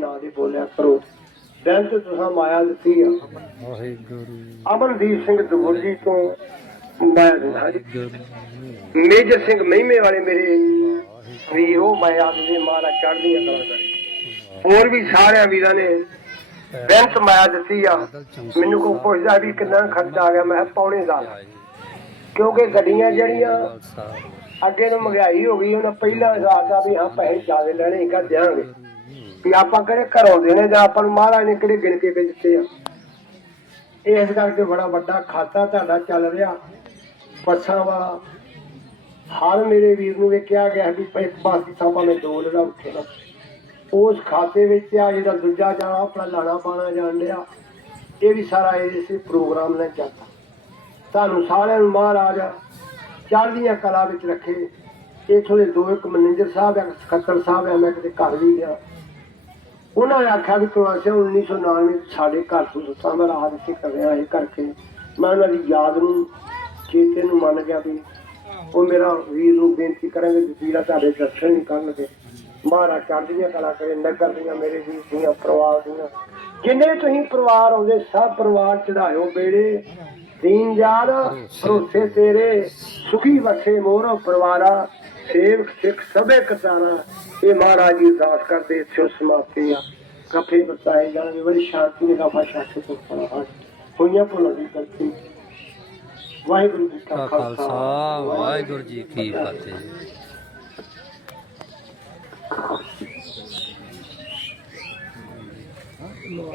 ਨਾਂ ਦੀ ਬੋਲਿਆ ਕਰੋ। ਦਿਲ ਤੇ ਤੁਸੀਂ ਮਾਇਆ ਦਿੱਤੀ ਆ। ਵਾਹਿਗੁਰੂ ਅਮਨਦੀਪ ਸਿੰਘ ਦਬੁਰ ਜੀ ਤੋਂ ਮਾਇਆ ਦਿੰਦਾ ਮੇਜਰ ਸਿੰਘ ਮਹਿਮੇ ਵਾਲੇ ਮੇਰੇ ਵੀਰੋ ਮਾਇਆ ਦੇ ਮਹਾਰਾਜ ਚੜ੍ਹਦੀਆਂ ਕਲਾ ਕਰੇ। ਹੋਰ ਵੀ ਸਾਰਿਆਂ ਵੀਰਾਂ ਨੇ ਬੈਂਕ ਮਾਇਆ ਦਿੱਤੀ ਆ। ਮੈਨੂੰ ਕੋਈ ਪੁੱਛਦਾ ਵੀ ਕਿੰਨਾ ਖਰਚਾ ਆ ਗਿਆ। ਮੈਂ ਕਿਹਾ ਪੌਣੇ ਦਾ ਕਿਉਂਕਿ ਗੱਡੀਆਂ ਜਿਹੜੀਆਂ ਅੱਗੇ ਨੂੰ ਮਹਿੰਗਾਈ ਹੋ ਗਈ, ਉਹਨਾਂ ਪਹਿਲਾਂ ਰਾਜਾ ਵੀ ਹਾਂ, ਪੈਸੇ ਜ਼ਿਆਦਾ ਲੈਣੇ ਕਾ ਦਿਆਂਗੇ। ਵੀ ਆਪਾਂ ਕਿਹੜੇ ਘਰੋਂ ਦੇਣੇ ਜਾਂ ਆਪਾਂ ਨੂੰ ਮਹਾਰਾਜ ਨੇ ਕਿਹੜੇ ਗਿਣ ਕੇ ਦਿੱਤੇ ਆ। ਇਸ ਕਰਕੇ ਬੜਾ ਵੱਡਾ ਖਾਤਾ ਤੁਹਾਡਾ ਚੱਲ ਰਿਹਾ। ਪੱਛਾਂ ਵਾਲਾ, ਹਰ ਮੇਰੇ ਵੀਰ ਨੂੰ ਇਹ ਕਿਹਾ ਗਿਆ ਵੀ ਇੱਕ ਪਾਸੇ ਤਾਂ ਭਾਵੇਂ ਦੋ ਲੜਾ ਉੱਥੇ ਨਾ ਉਸ ਖਾਤੇ ਵਿੱਚ ਆ ਜਿਹੜਾ ਦੂਜਾ ਜਾਣਾ, ਆਪਣਾ ਲਾਣਾ ਪਾਣਾ ਜਾਣ ਲਿਆ ਇਹ ਵੀ ਸਾਰਾ ਇਸੇ ਪ੍ਰੋਗਰਾਮ ਨਾਲ ਚੱਲਦਾ। ਤੁਹਾਨੂੰ ਸਾਰਿਆਂ ਨੂੰ ਮਹਾਰਾਜ ਚੜ੍ਹਦੀਆਂ ਕਲਾ ਵਿੱਚ ਰੱਖੇ। ਇਥੋਂ ਦੇ ਦੋ ਇੱਕ ਮੈਨੇਜਰ ਸਾਹਿਬ ਆ ਸਕੱਤਰ ਸਾਹਿਬ ਆ, ਮੈਂ ਕਿਤੇ ਘਰ ਵੀ ਗਿਆ। ਉਹਨਾਂ ਨੇ ਆਖਿਆ ਵੀ ਕਲਾਸੇ 1999 ਵਿੱਚ ਸਾਡੇ ਘਰ ਤੋਂ ਸੁੱਤਾ ਮੈਂ ਰਾਤ ਇੱਥੇ ਕਰ ਇਹ ਕਰਕੇ। ਮੈਂ ਉਹਨਾਂ ਦੀ ਯਾਦ ਨੂੰ, ਚੇਤੇ ਨੂੰ ਮੰਨ ਗਿਆ ਵੀ ਉਹ ਮੇਰਾ ਵੀਰ ਨੂੰ ਬੇਨਤੀ ਕਰਾਂਗੇ ਕਿ ਤੁਹਾਡੇ ਦਰਸ਼ਨ ਨਹੀਂ ਕਰਨਗੇ ਮਹਾਰਾਜ ਚੜ੍ਹਦੀਆਂ ਕਲਾ ਕਰੇ, ਨਗਰ ਦੀਆਂ, ਮੇਰੇ ਵੀਰ ਦੀਆਂ, ਪਰਿਵਾਰ ਦੀਆਂ। ਜਿੰਨੇ ਤੁਸੀਂ ਪਰਿਵਾਰ ਆਉਂਦੇ, ਸਭ ਪਰਿਵਾਰ ਚੜਾਇਓ ਬੇੜੇ। ਦੀਨ ਯਾਰ ਭਰੋਸੇ ਤੇਰੇ, ਸੁਖੀ ਵਸੇ ਮੋਰ ਪਰਿਵਾਰਾ। ਸੇਵਕ ਸਿੱਖ ਸਭੇ ਕਰਤਾਰਾ ਇਹ ਮਹਾਰਾਜ ਜੀ ਅਰਦਾਸ ਕਰਦੇ ਇੱਥੇ ਸਮਾਪਤੀ ਆ। ਕਫੇ ਬਤਾਏ ਜਾਣਗੇ ਬੜੀ ਸ਼ਾਂਤੀ ਦੇ ਗਾਫਾ ਸ਼ਾਸਤਰ ਤੋਂ ਪੜਾ ਹੋਈਆਂ ਭੁੱਲਾਂ ਦੀ ਗਲਤੀ ਵਾਹਿਗੁਰੂ ਜੀ ਕਾ ਖਾਲਸਾ। ਵਾਹਿਗੁਰੂ ਜੀ ਕੀ ਫਤਿਹ। ਵਾਹਿਗੁਰੂ